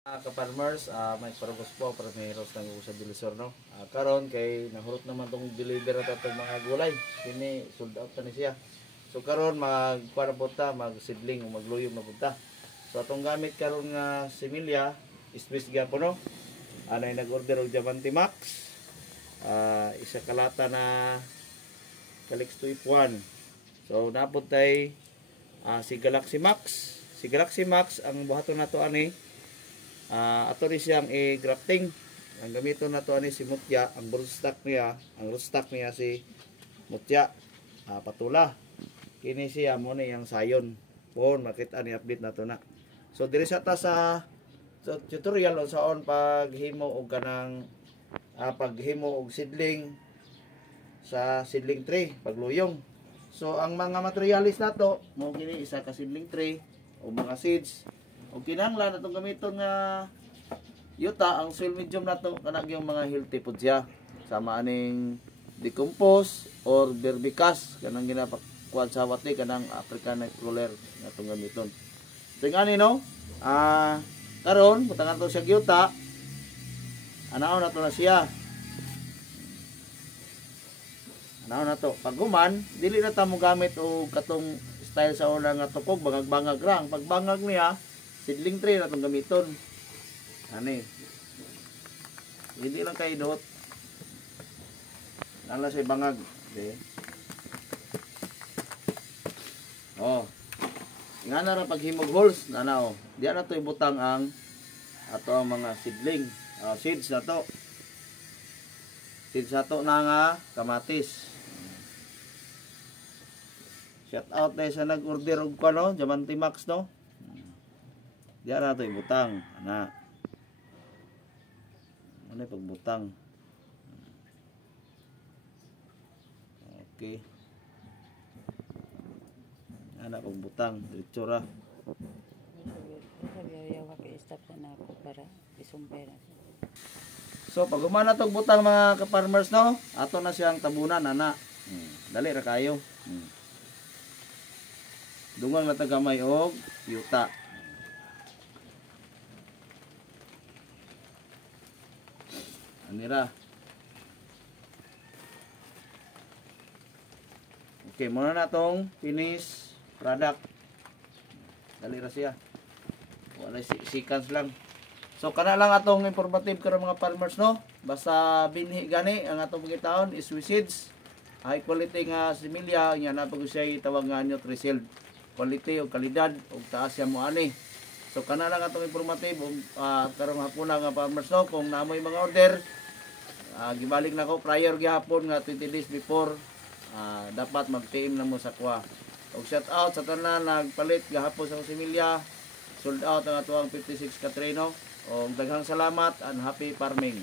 Ka-farmers, may parabos po para may heroes ng sa Bilisor, no? Karon kay nahurot naman tong deliver na itong mga gulay. Kini sold out na siya. So karon magkuha na punta, magsidling o magluyog na punta. So atong gamit karon nga similya, isbis gyapon, no? Anay nag-order og Diamante Max. Isa kalata na Calix 2-1. So napod tay si Galaxy Max. Si Galaxy Max ang buhaton nato ani ato ni siyang i-grafting. Ang gamiton nato ani si Mutya, ang rootstock niya si Mutya, patula. Kini siya mo ni yang sayon. Pon makita ni update nato na. So diri sa ta sa tutorial on saon paghimo og kanang paghimo og seedling sa seedling tray, pagluyong. So ang mga materialis nato mo kini isa ka seedling tray o mga seeds. O kinahanglan natong gamiton nga yuta, ang soil medium nato kanang yung mga healthy food siya. Sama aning decompose or vermicast kanang ginapakuan sa wati kanang African Nightcrawler natong gamiton. So ngani no? Karon butangan to siya yuta. Anaon nato na siya. Anaon nato. Pag human, dili na ta mo gamit og katong style sa una nga tukog bangag-bangag lang. Pag bangag niya seedling tray na itong gamiton. Ani. Hindi lang kayo dot. Nala siya bangag. Okay. Oh. Nga na rin paghimog holes. Nana oh. Diyan na ito ibutang ang ato ang mga seedling. Seeds na to. Seeds na to na nga kamatis. Shout out na sa nag-order og kano, Diamante Max, no? Diyan na ito ibutang. Ano yung pagbutang. Okay. Ano pagbutang. Diritsura. So pag umana itong butang mga ka-farmers, no? Ato na siyang tabunan. Ana. Dali ra kayo. Dungang na tagamay og yuta. Anira. Okay, muna na tong finish product. Dali ra siya. Wala seconds lang. So kana lang atong informative karon mga farmers, no. Basta binhi gani ang atong pagitaon is seeds. High quality nga similya nya na pag siya tawag nga Nutri-Shield. Quality o kalidad o taas siya mo ani. So kana lang atong informative karong hapon nga farmers, no, kung naamoy mga order gibalik na ko prior gihapon nga 20 days before dapat mag-team na mo sa kuha. Og shout out sa tanan nagpalit gihapon sa similya. Sold out ang atuang 56 ka tray, no. Og daghang salamat and happy farming.